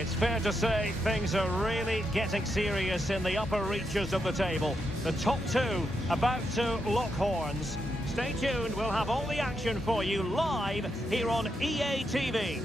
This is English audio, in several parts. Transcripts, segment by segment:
It's fair to say things are really getting serious in the upper reaches of the table. The top two about to lock horns. Stay tuned, we'll have all the action for you live here on EA TV.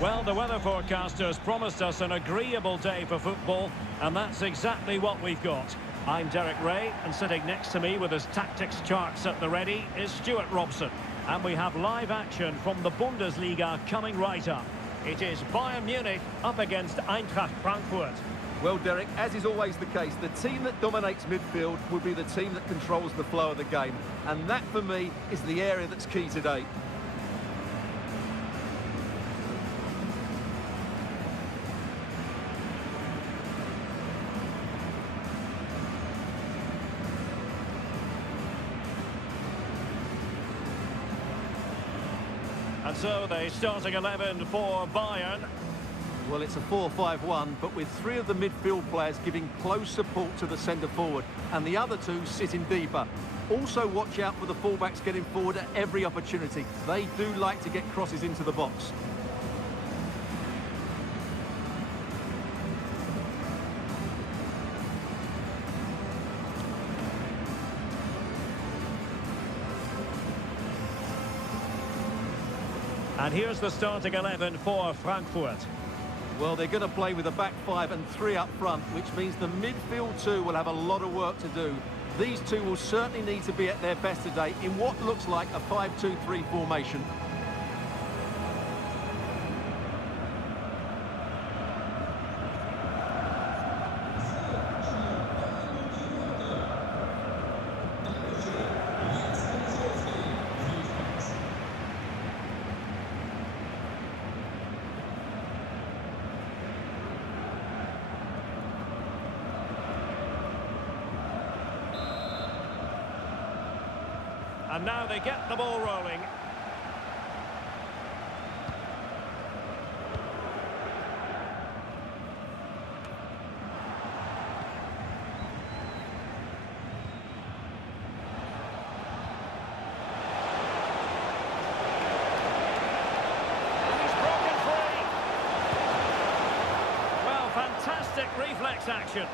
Well, the weather forecasters promised us an agreeable day for football, and that's exactly what we've got. I'm Derek Ray, and sitting next to me with his tactics charts at the ready is Stuart Robson. And we have live action from the Bundesliga coming right up. It is Bayern Munich up against Eintracht Frankfurt. Well, Derek, as is always the case, the team that dominates midfield will be the team that controls the flow of the game. And that, for me, is the area that's key today. And so the starting 11 for Bayern. Well, it's a 4-5-1, but with three of the midfield players giving close support to the centre forward, and the other two sitting deeper. Also watch out for the fullbacks getting forward at every opportunity. They do like to get crosses into the box. And here's the starting 11 for Frankfurt. Well, they're going to play with a back five and three up front, which means the midfield two will have a lot of work to do. These two will certainly need to be at their best today in what looks like a 5-2-3 formation. And now they get the ball rolling. He's broken free. Well, fantastic reflex action.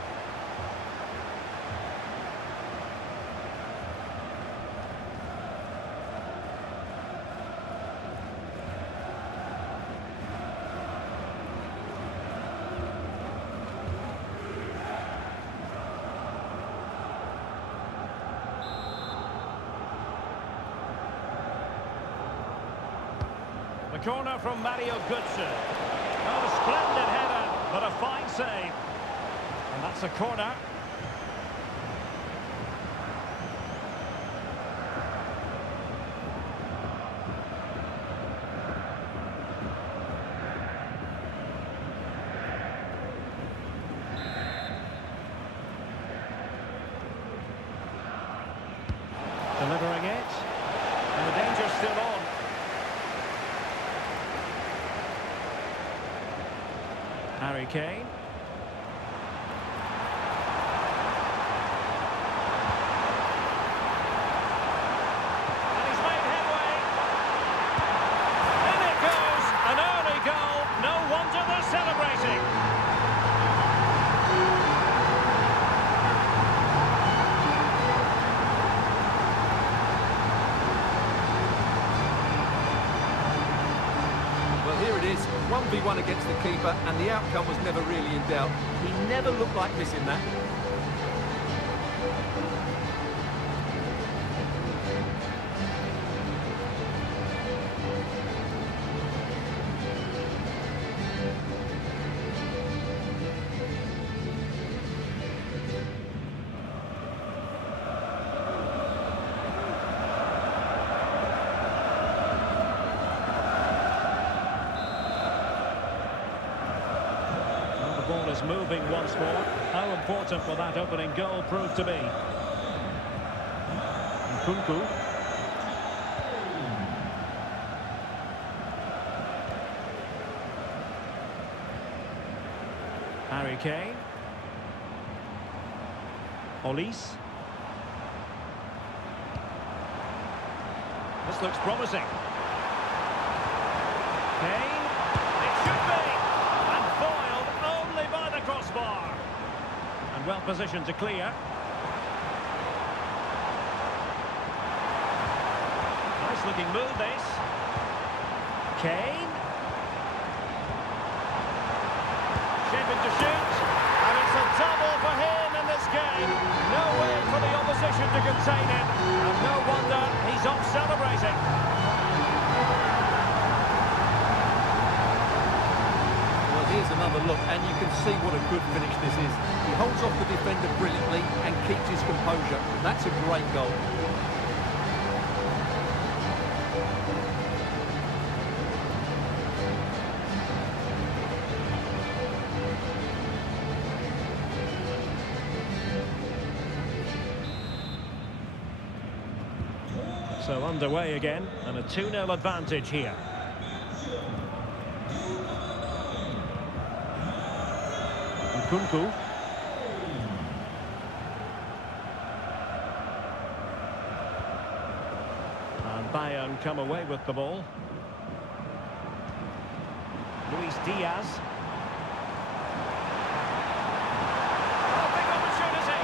The corner from Mario Götze. Oh, splendid header, but a fine save. And that's a corner. Delivering it. And the danger's still on. Harry Kane. And he's made headway. In it goes, an early goal. No wonder they're celebrating. Well, here it is, 1v1 against the keeper, and the outcome was never really in doubt. He never looked like missing that. The ball is moving once more. How important will that opening goal prove to be? Nkunku. Harry Kane. Olise. This looks promising. Kane. It should be. And foiled only by the crossbar. And well positioned to clear. Nice looking move this. Kane. Shaping to shoot. And it's a double for him in this game. No way for the opposition to contain him. And no wonder he's off celebrating. Well, here's another look, and you can see what a good finish this is. He holds off the defender brilliantly and keeps his composure. That's a great goal. So underway again, and a 2-0 advantage here. Nkunku. And Bayern come away with the ball. Luis Diaz. Oh, big opportunity.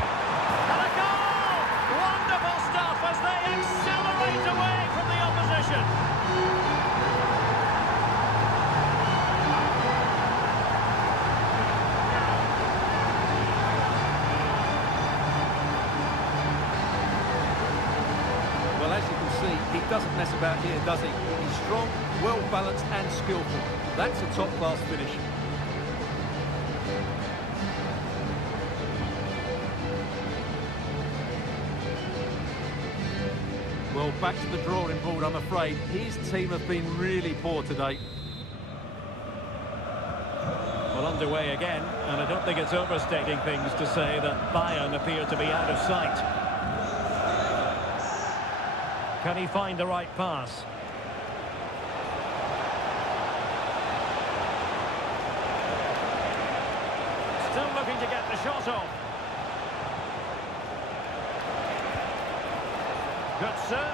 And a goal! Wonderful stuff as they accelerate away from the opposition. Well, as you can see, he doesn't mess about here, does he? He's strong, well-balanced and skillful. That's a top-class finish. Well, back to the drawing board, I'm afraid. His team have been really poor today. Well, underway again, and I don't think it's overstating things to say that Bayern appear to be out of sight. Can he find the right pass? Still looking to get the shot off. Götze.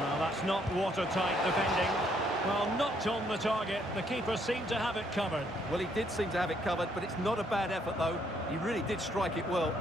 Well, that's not watertight defending. Well, not on the target. The keeper seemed to have it covered. Well, he did seem to have it covered, but it's not a bad effort, though. He really did strike it well.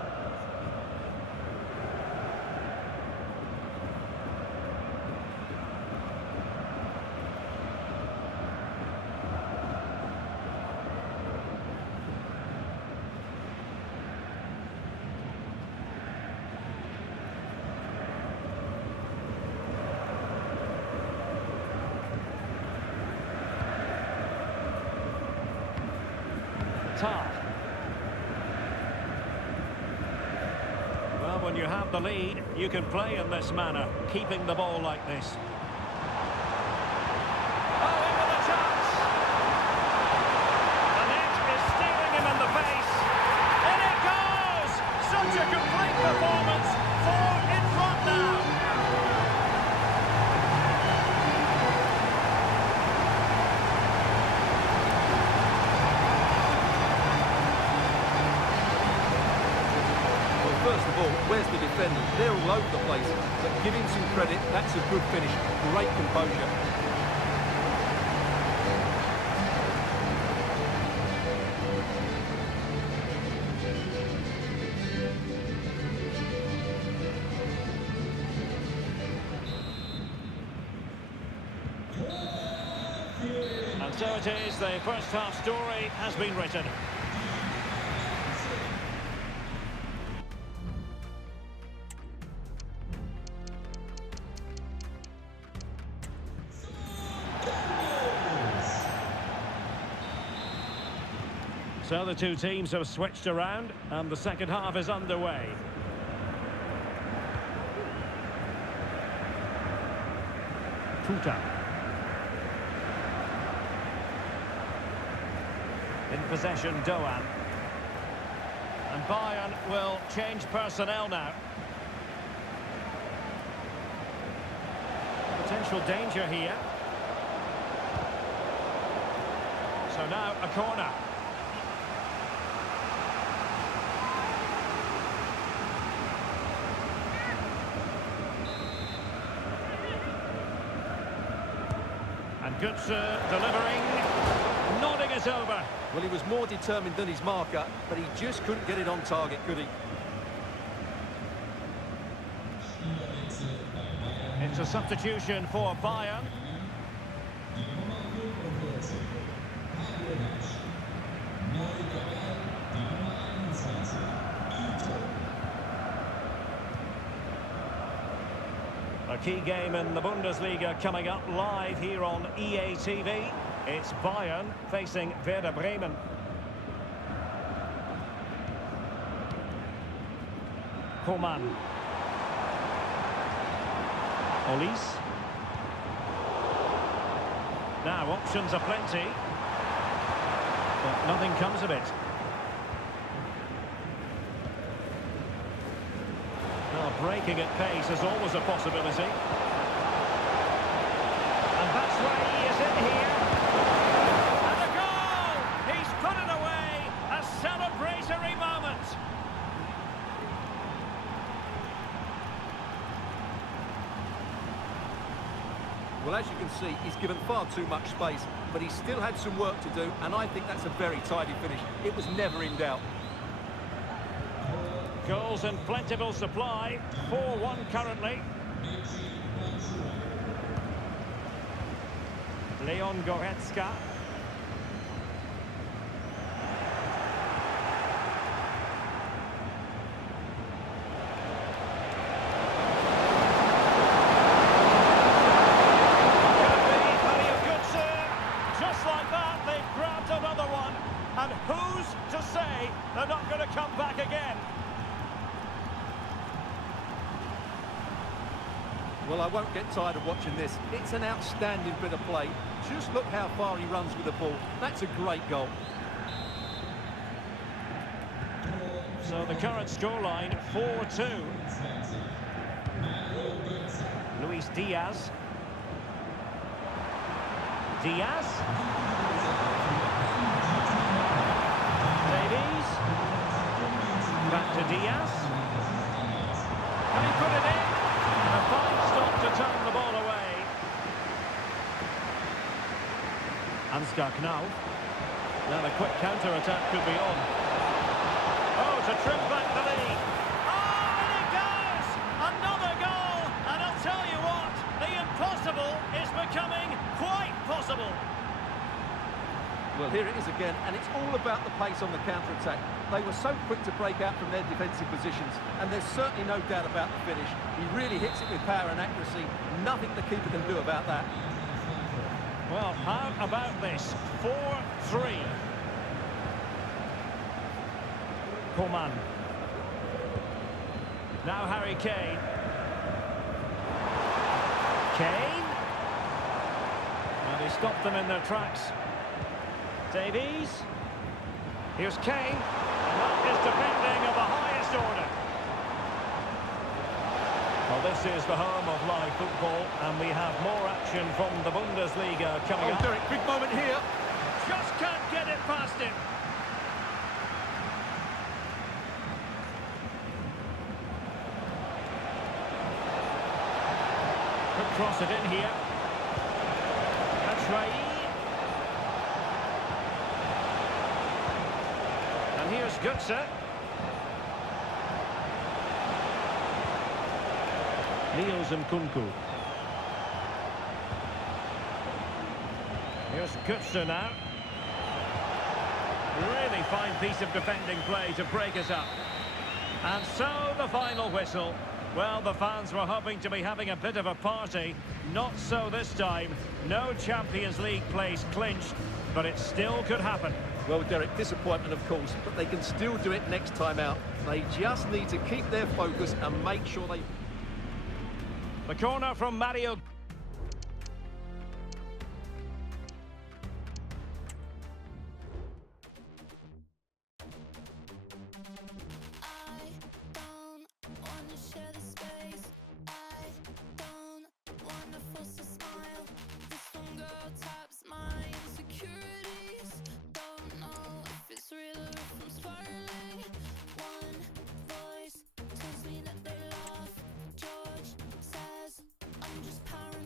Well, when you have the lead, you can play in this manner, keeping the ball like this. Oh, in with a chance! The net is staring him in the face. In it goes! Such a complete performance. 4 in front now. First of all, where's the defender? They're all over the place. But give him some credit, that's a good finish. Great composure. And so it is, the first half story has been written. So the two teams have switched around, and the second half is underway. Tuta. In possession, Doan. And Bayern will change personnel now. Potential danger here. So now a corner. Götze delivering, nodding it over. Well, he was more determined than his marker, but he just couldn't get it on target, could he? It's a substitution for Bayern. A key game in the Bundesliga coming up live here on EA TV. It's Bayern facing Werder Bremen. Coman. Olise. Now options are plenty, but nothing comes of it. Well, breaking at pace is always a possibility. And that's why he is in here. And a goal! He's put it away! A celebratory moment! Well, as you can see, he's given far too much space, but he still had some work to do, and I think that's a very tidy finish. It was never in doubt. Goals in plentiful supply, 4-1 currently. Leon Goretzka. Just like that, they've grabbed another one. And who's to say they're not going to come back again? Well, I won't get tired of watching this. It's an outstanding bit of play. Just look how far he runs with the ball. That's a great goal. So the current scoreline, 4-2. Luis Diaz. Diaz. Davies. Back to Diaz. Can he put it in? A fine stop to turn the ball away. Ansgar Knauf. Now the quick counter-attack could be on. Oh, to trim back the lead. Oh, and it goes! Another goal! And I'll tell you what, the impossible is becoming quite possible. Well, here it is again, and it's all about the pace on the counter-attack. They were so quick to break out from their defensive positions, and there's certainly no doubt about the finish. He really hits it with power and accuracy. Nothing the keeper can do about that. Well, how about this? 4-3. Coman. Now Harry Kane. Kane. And he stopped them in their tracks. Davies. Here's Kane. And that is defending of the highest order. Well, this is the home of live football, and we have more action from the Bundesliga coming up. Derek, big moment here. Just can't get it past him. Could cross it in here. That's right. And here's Götze. Niels Nkunku. Here's Götze now. Really fine piece of defending play to break us up. And so the final whistle. Well, the fans were hoping to be having a bit of a party. Not so this time. No Champions League place clinched, but it still could happen. Well, Derek, disappointment, of course, but they can still do it next time out. They just need to keep their focus and make sure they... The corner from Mario. Just paranoid.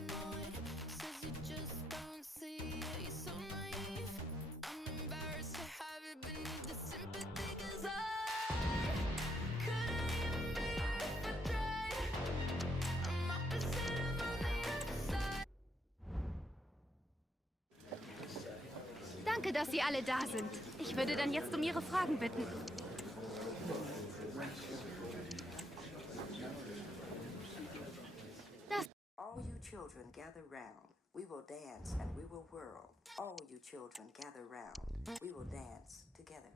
Schade, dass Sie alle da sind. Ich würde dann jetzt um Ihre Fragen bitten. All you children gather round. We will dance and we will whirl. All you children gather round. We will dance together.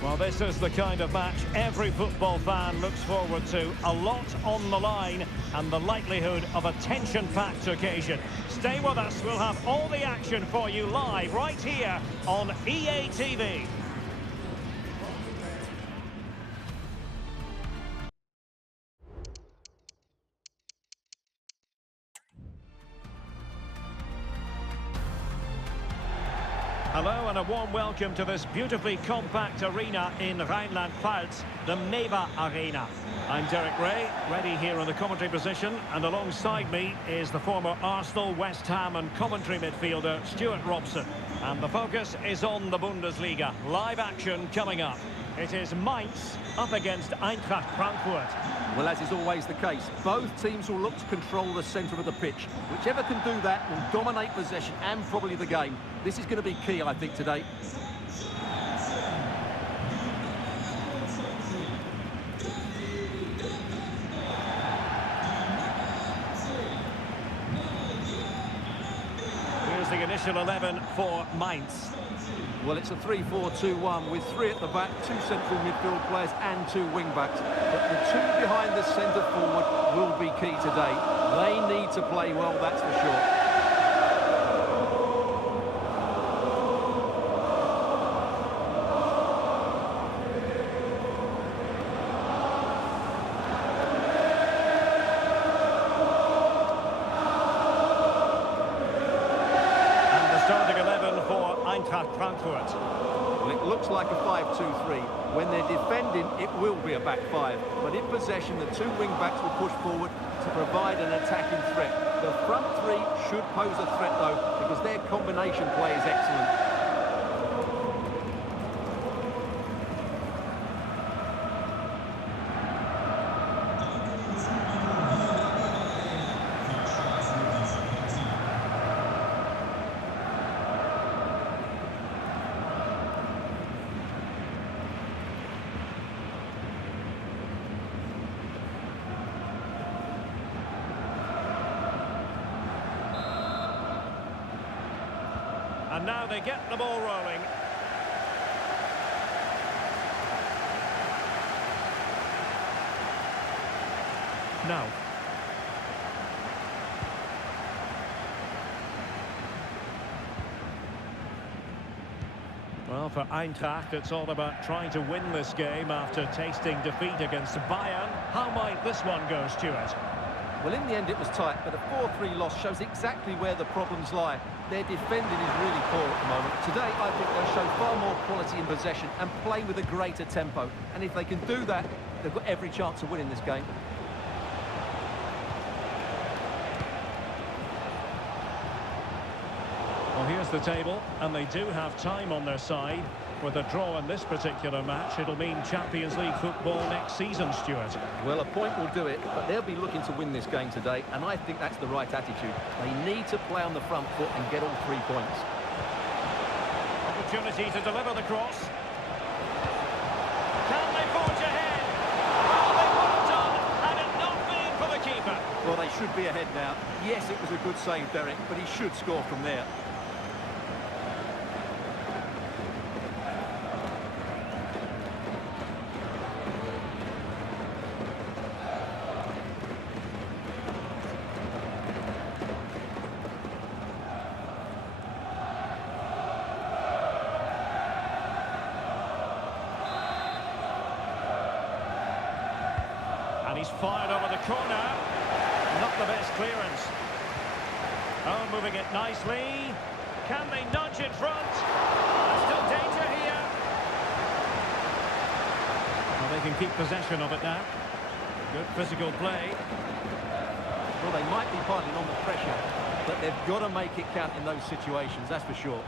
Well, this is the kind of match every football fan looks forward to. A lot on the line and the likelihood of a tension-packed occasion. Stay with us, we'll have all the action for you live right here on EA TV. Hello and a warm welcome to this beautifully compact arena in Rheinland-Pfalz, the Meva Arena. I'm Derek Ray, ready here in the commentary position, and alongside me is the former Arsenal, West Ham and Coventry midfielder Stuart Robson. And the focus is on the Bundesliga. Live action coming up. It is Mainz up against Eintracht Frankfurt. Well, as is always the case, both teams will look to control the centre of the pitch. Whichever can do that will dominate possession and probably the game. This is going to be key, I think, today. Here's the initial 11 for Mainz. Well, it's a 3-4-2-1 with three at the back, two central midfield players and two wing-backs. But the two behind the centre forward will be key today. They need to play well, that's for sure. Eintracht Frankfurt. Well, it looks like a 5-2-3. When they're defending, it will be a back five. But in possession, the two wing-backs will push forward to provide an attacking threat. The front three should pose a threat, though, because their combination play is excellent. And now they get the ball rolling. Now. Well, for Eintracht, it's all about trying to win this game after tasting defeat against Bayern. How might this one go, Stuart? Well, in the end, it was tight, but a 4-3 loss shows exactly where the problems lie. Their defending is really poor at the moment. Today, I think they'll show far more quality in possession and play with a greater tempo. And if they can do that, they've got every chance of winning this game. Well, here's the table, and they do have time on their side. With a draw in this particular match, it'll mean Champions League football next season, Stuart. Well, a point will do it, but they'll be looking to win this game today, and I think that's the right attitude. They need to play on the front foot and get all 3 points. Opportunity to deliver the cross. Can they forge ahead? Well, they would have done had it not been for the keeper. Well, they should be ahead now. Yes, it was a good save, Derek, but he should score from there. And he's fired over the corner. Not the best clearance. Oh, moving it nicely. Can they nudge in front? There's still danger here. Well, they can keep possession of it now. Good physical play. Well, they might be piling on the pressure, but they've got to make it count in those situations, that's for sure.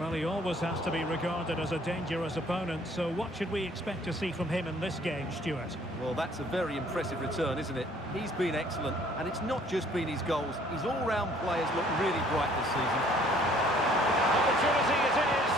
Well, he always has to be regarded as a dangerous opponent, so what should we expect to see from him in this game, Stuart? Well, that's a very impressive return, isn't it? He's been excellent, and it's not just been his goals. His all-round players look really bright this season. Opportunity it is!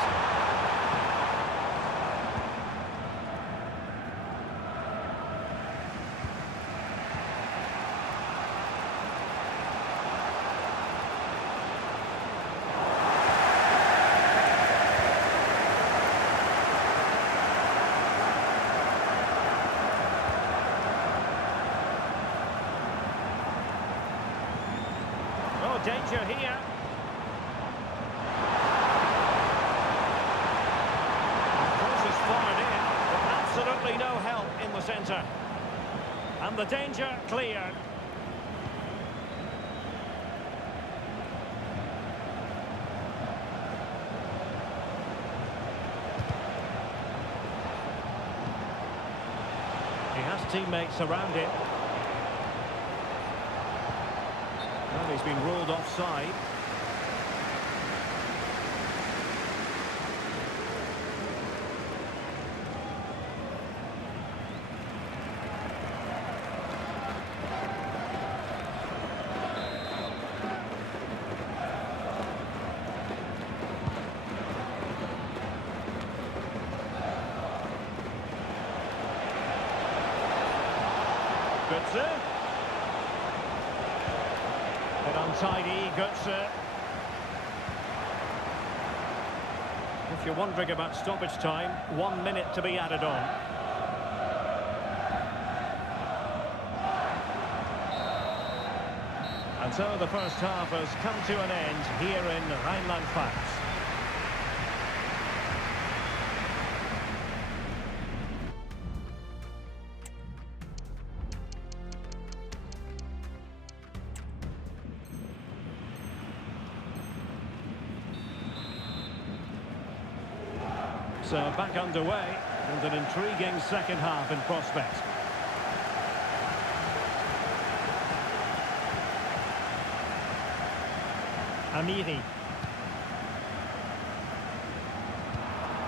Danger here. Cross is fired in, but absolutely no help in the centre. And the danger cleared. He has teammates around him. Well, he's been ruled offside. Götze. But untidy, Götze. If you're wondering about stoppage time, 1 minute to be added on. And so the first half has come to an end here in Rheinland-Pfalz. So back underway, and an intriguing second half in prospect. Amiri.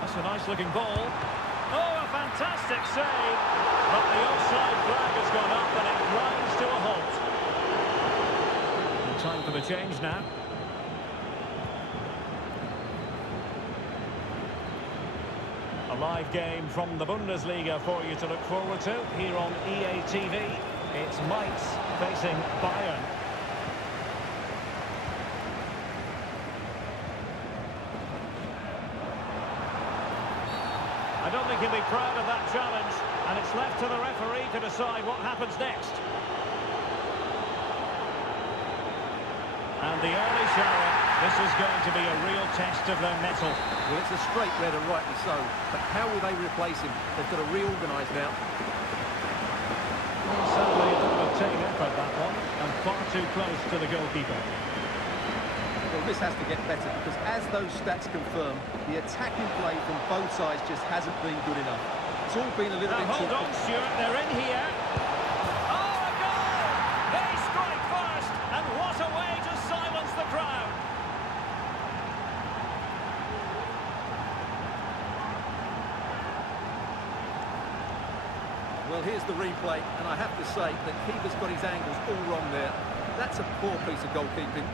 That's a nice looking ball. Oh, a fantastic save! But the offside flag has gone up and it grinds to a halt. And time for the change now. A live game from the Bundesliga for you to look forward to here on EA TV. It's Mainz facing Bayern. I don't think he'll be proud of that challenge, and it's left to the referee to decide what happens next. And the early shower, this is going to be a real test of their mettle. Well, it's a straight red and rightly so, but how will they replace him? They've got to reorganise now. Well, sadly, a bit of a team effort, that one, and far too close to the goalkeeper. Well, this has to get better, because as those stats confirm, the attacking play from both sides just hasn't been good enough. It's all been a little bit too... Hold on, Stuart, they're in here. Oh, a goal! They strike first, and what a way to silence the crowd. Well, here's the replay, and I have to say that keeper's got his angles all wrong there. That's a poor piece of goalkeeping.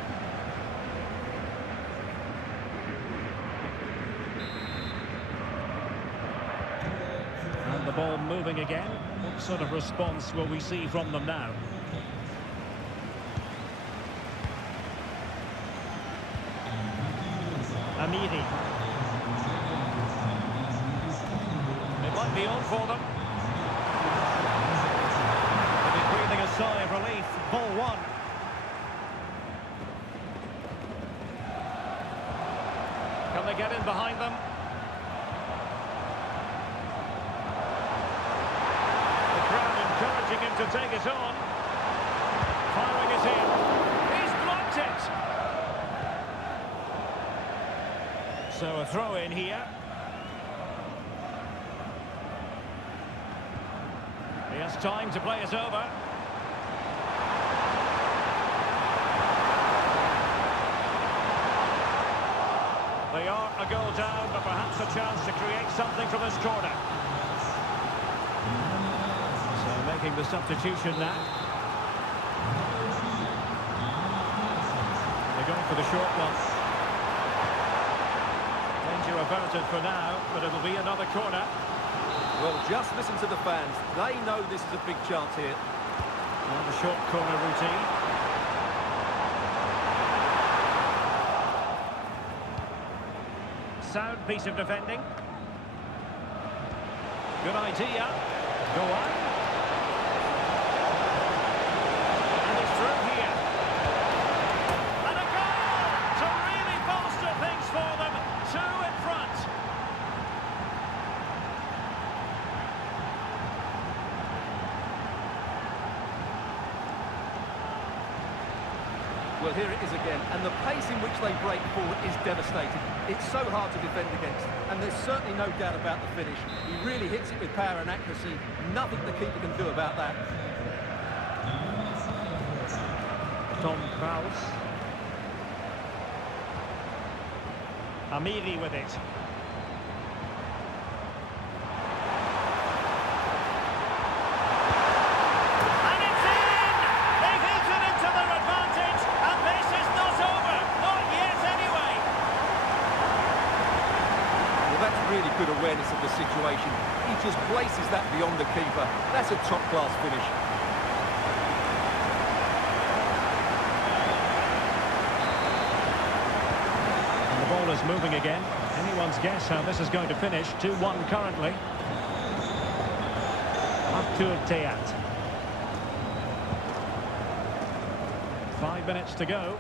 And the ball moving again. What sort of response will we see from them now? Amiri. be on for them. They'll be breathing a sigh of relief. Ball one. Can they get in behind them? The crowd encouraging him to take it on. Firing it in. He's blocked it. So a throw in here. He has time to play it over. They are a goal down, but perhaps a chance to create something from this corner. So making the substitution now. They're going for the short one. Danger averted for now, but it'll be another corner. Well, just listen to the fans. They know this is a big chance here. On the short corner routine. Sound piece of defending. Good idea. Go on. And it's through here. And a goal to really bolster things for them. Two in front. Well, here it is again, and the pace in which they break forward is devastating. It's so hard to defend against, and there's certainly no doubt about the finish. He really hits it with power and accuracy. Nothing the keeper can do about that. Tom Kraus. Amiri with it. And it's in! They've eaten into their advantage, and this is not over. Not yet, anyway. Well, that's really good awareness of the situation. He just places that beyond the keeper. That's a top-class finish. And the ball is moving again. Anyone's guess how this is going to finish. 2-1 currently. Artur Teat. 5 minutes to go.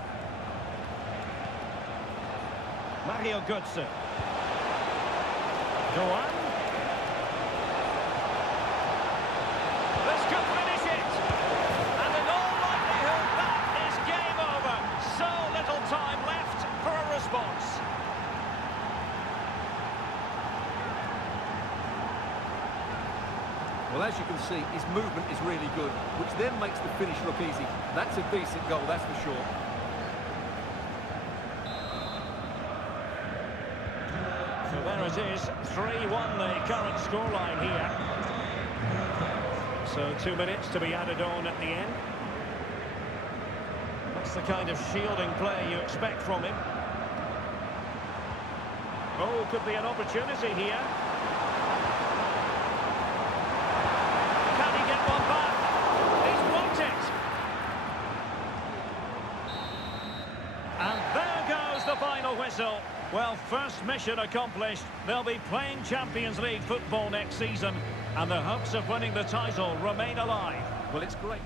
Mario Götze. Go on. This could finish it. And in all likelihood, that is game over. So little time left for a response. Well, as you can see, his movement is really good, which then makes the finish look easy. That's a decent goal, that's for sure. So there it is, 3-1 the current scoreline here. So 2 minutes to be added on at the end. That's the kind of shielding play you expect from him. Oh, could be an opportunity here. Can he get one back? He's blocked it. And there goes the final whistle. Well, first mission accomplished. They'll be playing Champions League football next season, and the hopes of winning the title remain alive. Well, it's great.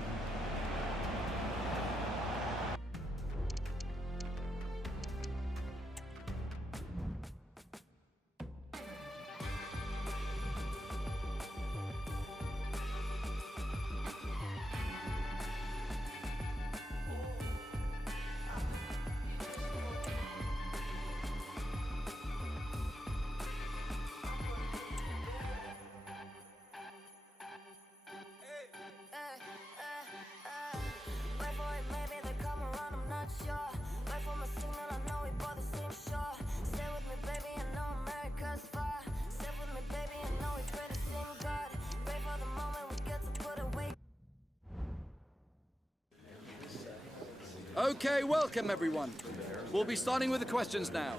Okay, welcome everyone. We'll be starting with the questions now.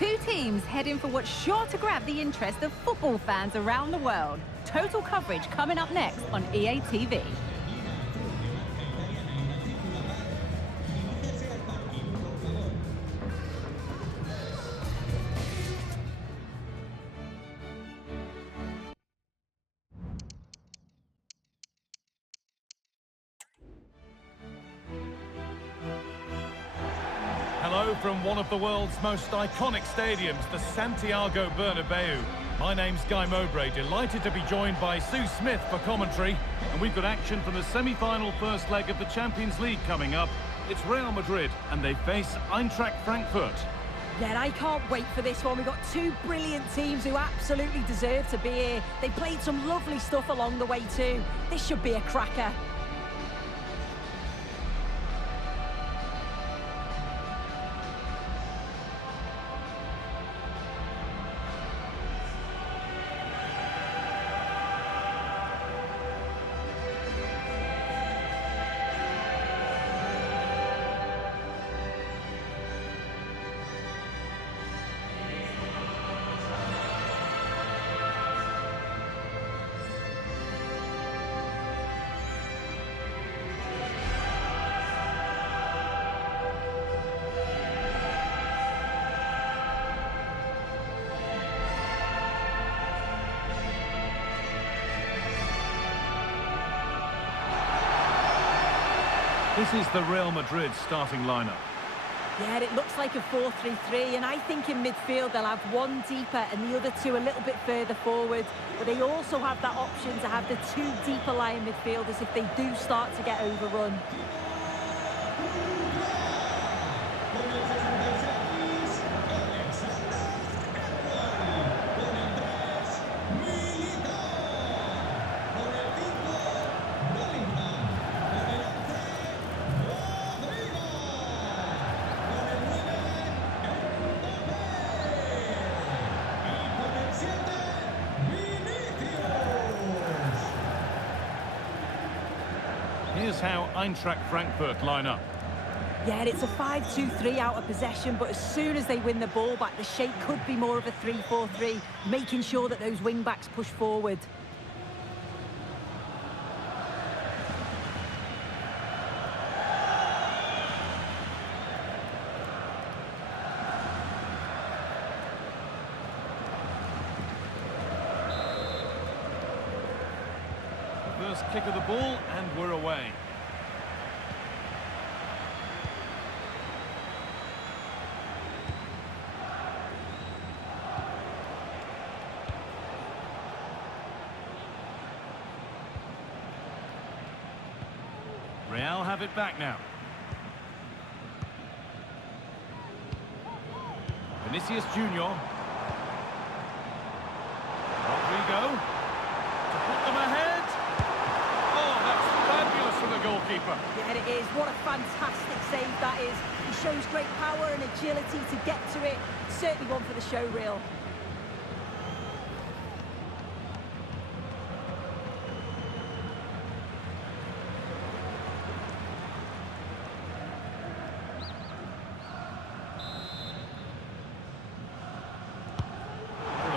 Two teams heading for what's sure to grab the interest of football fans around the world. Total coverage coming up next on EA TV. Hello from one of the world's most iconic stadiums, the Santiago Bernabeu. My name's Guy Mowbray, delighted to be joined by Sue Smith for commentary. And we've got action from the semi-final first leg of the Champions League coming up. It's Real Madrid, and they face Eintracht Frankfurt. Yeah, I can't wait for this one. We've got two brilliant teams who absolutely deserve to be here. They played some lovely stuff along the way too. This should be a cracker. This is the Real Madrid starting lineup. Yeah, it looks like a 4-3-3, and I think in midfield they'll have one deeper and the other two a little bit further forward. But they also have that option to have the two deeper lying midfielders if they do start to get overrun. Here's how Eintracht Frankfurt line up. Yeah, it's a 5-2-3 out of possession, but as soon as they win the ball back, the shape could be more of a 3-4-3, making sure that those wing-backs push forward. First kick of the ball, and we're away. Real have it back now. Vinicius Junior. Rodrigo. To put them ahead. Oh, that's fabulous from the goalkeeper. Yeah, it is. What a fantastic save that is. He shows great power and agility to get to it. Certainly one for the show reel.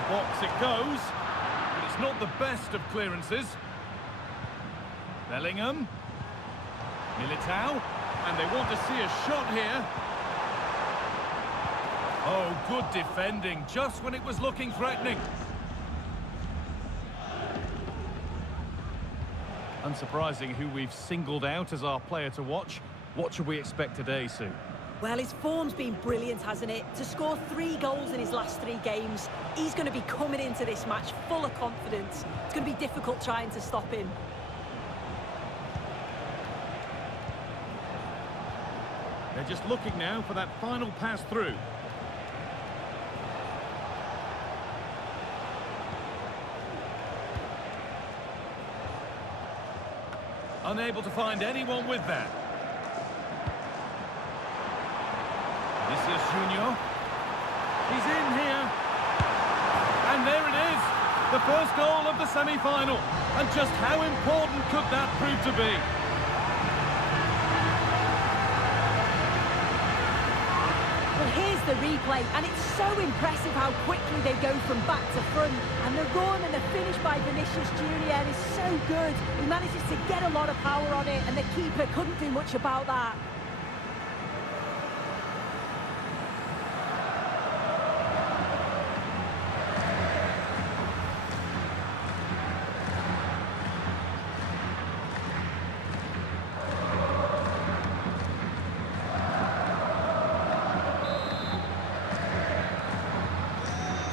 Box it goes, but it's not the best of clearances. Bellingham, Militao, and they want to see a shot here. Oh, good defending, just when it was looking threatening. Unsurprising who we've singled out as our player to watch. What should we expect today, Sue? Well, his form's been brilliant, hasn't it? To score 3 goals in his last 3 games, he's going to be coming into this match full of confidence. It's going to be difficult trying to stop him. They're just looking now for that final pass through. Unable to find anyone with that. Vinicius Junior. He's in here. And there it is. The first goal of the semi-final. And just how important could that prove to be? Well, here's the replay, and it's so impressive how quickly they go from back to front. And the run and the finish by Vinicius Junior is so good. He manages to get a lot of power on it, and the keeper couldn't do much about that.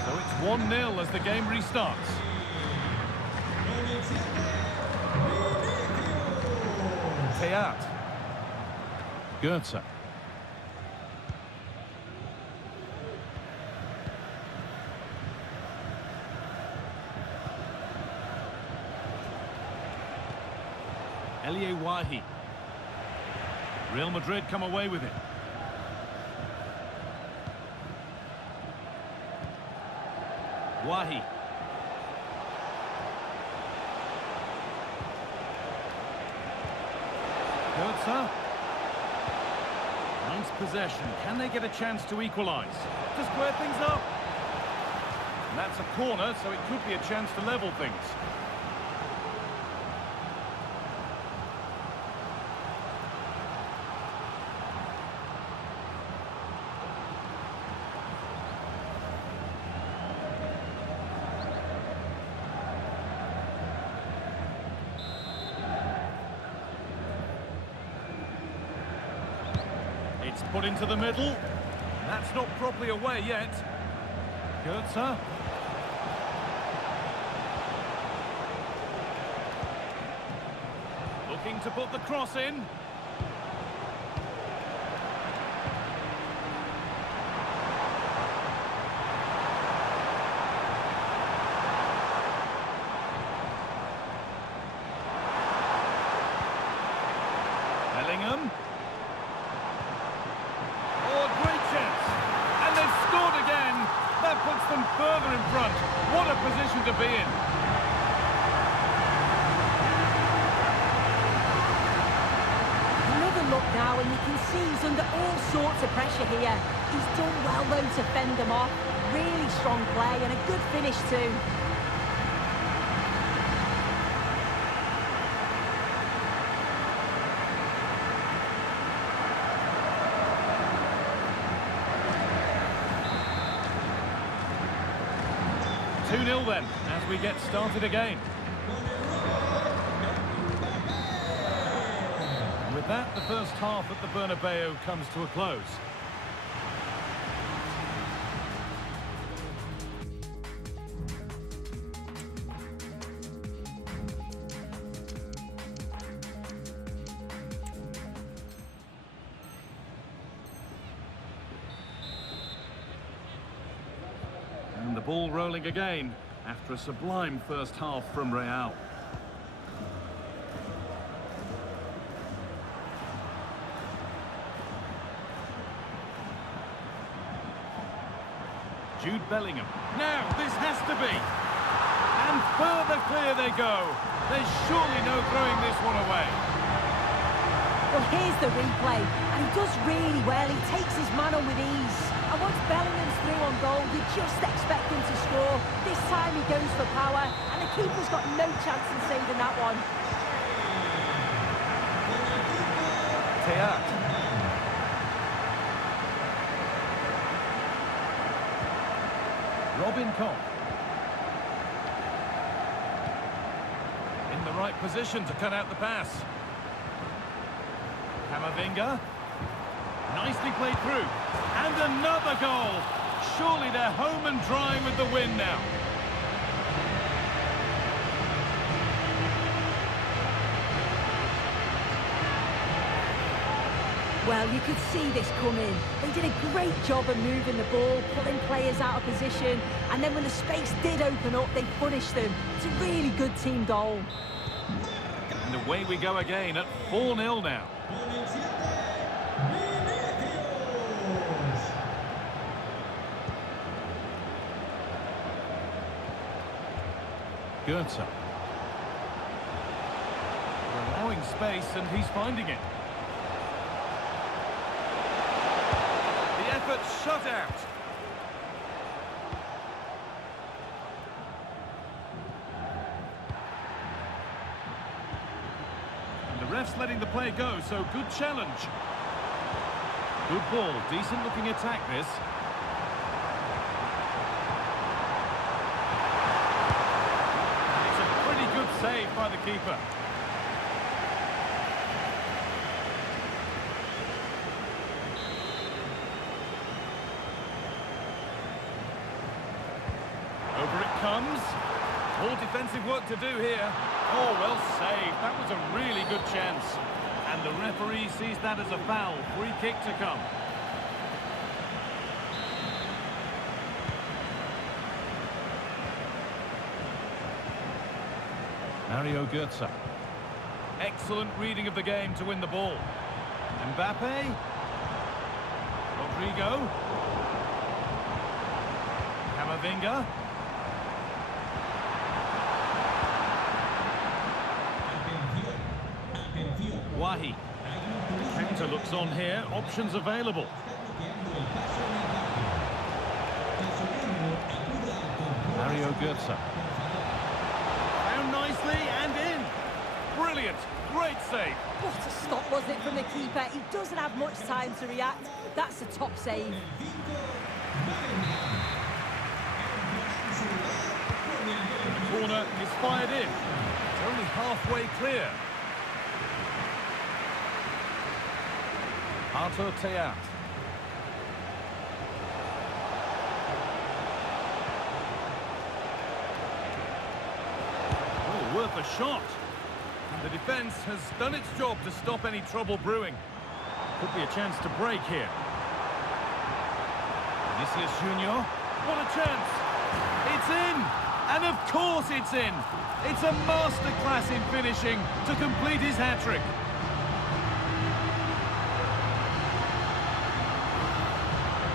So it's 1-0 as the game restarts. Teat. Goetze. Elie Wahi. Real Madrid come away with it. Wahi. Goetze. Nice possession. Can they get a chance to equalise? To square things up. And that's a corner, so it could be a chance to level things. It's put into the middle. That's not properly away yet. Goetze. Looking to put the cross in. Bellingham. That puts them further in front. What a position to be in. Another look now, and you can see he's under all sorts of pressure here. He's done well, though, to fend them off. Really strong play and a good finish, too. 2-0 then, as we get started again. And with that, the first half at the Bernabeu comes to a close. And the ball rolling again after a sublime first half from Real. Jude Bellingham. Now, this has to be. And further clear they go. There's surely no throwing this one away. Well, here's the replay, and he does really well. He takes his man on with ease. And once Bellingham's through on goal, you just expect him to score. This time he goes for power, and the keeper's got no chance in saving that one. Teat. Robin Koch. In the right position to cut out the pass. Camavinga. Nicely played through. And another goal. Surely they're home and dry with the win now. Well, you could see this coming. They did a great job of moving the ball, pulling players out of position, and then when the space did open up, they punished them. It's a really good team goal. And away we go again at 4-0 now. Goetze. Allowing space, and he's finding it. The effort shut out. And the ref's letting the play go, so good challenge. Good ball, decent looking attack this. It's a pretty good save by the keeper. Over it comes. More defensive work to do here. Oh, well saved. That was a really good chance. And the referee sees that as a foul. Free kick to come. Mario Götze. Excellent reading of the game to win the ball. Mbappe. Rodrigo. Camavinga. Wahi. Counter looks on here. Options available. Mario Götze. Found nicely and in. Brilliant. Great save. What a stop was it from the keeper. He doesn't have much time to react. That's a top save. The corner is fired in. It's only halfway clear. Arthur Theat. Oh, worth a shot. The defence has done its job to stop any trouble brewing. Could be a chance to break here. Vinicius Junior. What a chance. It's in. And of course it's in. It's a masterclass in finishing to complete his hat-trick.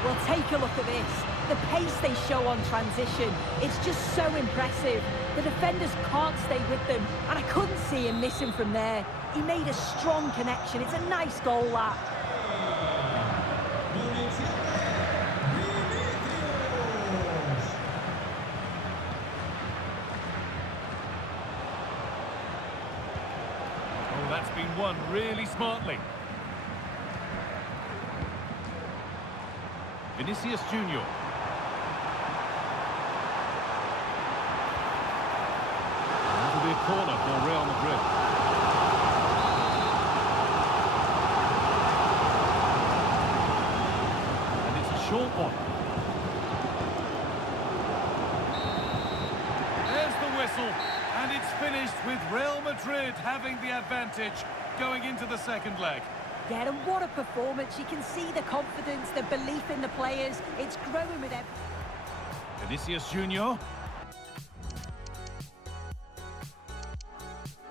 Well, take a look at this. The pace they show on transition, it's just so impressive. The defenders can't stay with them, and I couldn't see him missing from there. He made a strong connection. It's a nice goal, that. Oh, that's been won really smartly. Vinicius Junior. That'll be a corner for Real Madrid. And it's a short one. There's the whistle. And it's finished with Real Madrid having the advantage going into the second leg. Yeah, and what a performance. You can see the confidence, the belief in the players. It's growing with them. Vinicius Junior.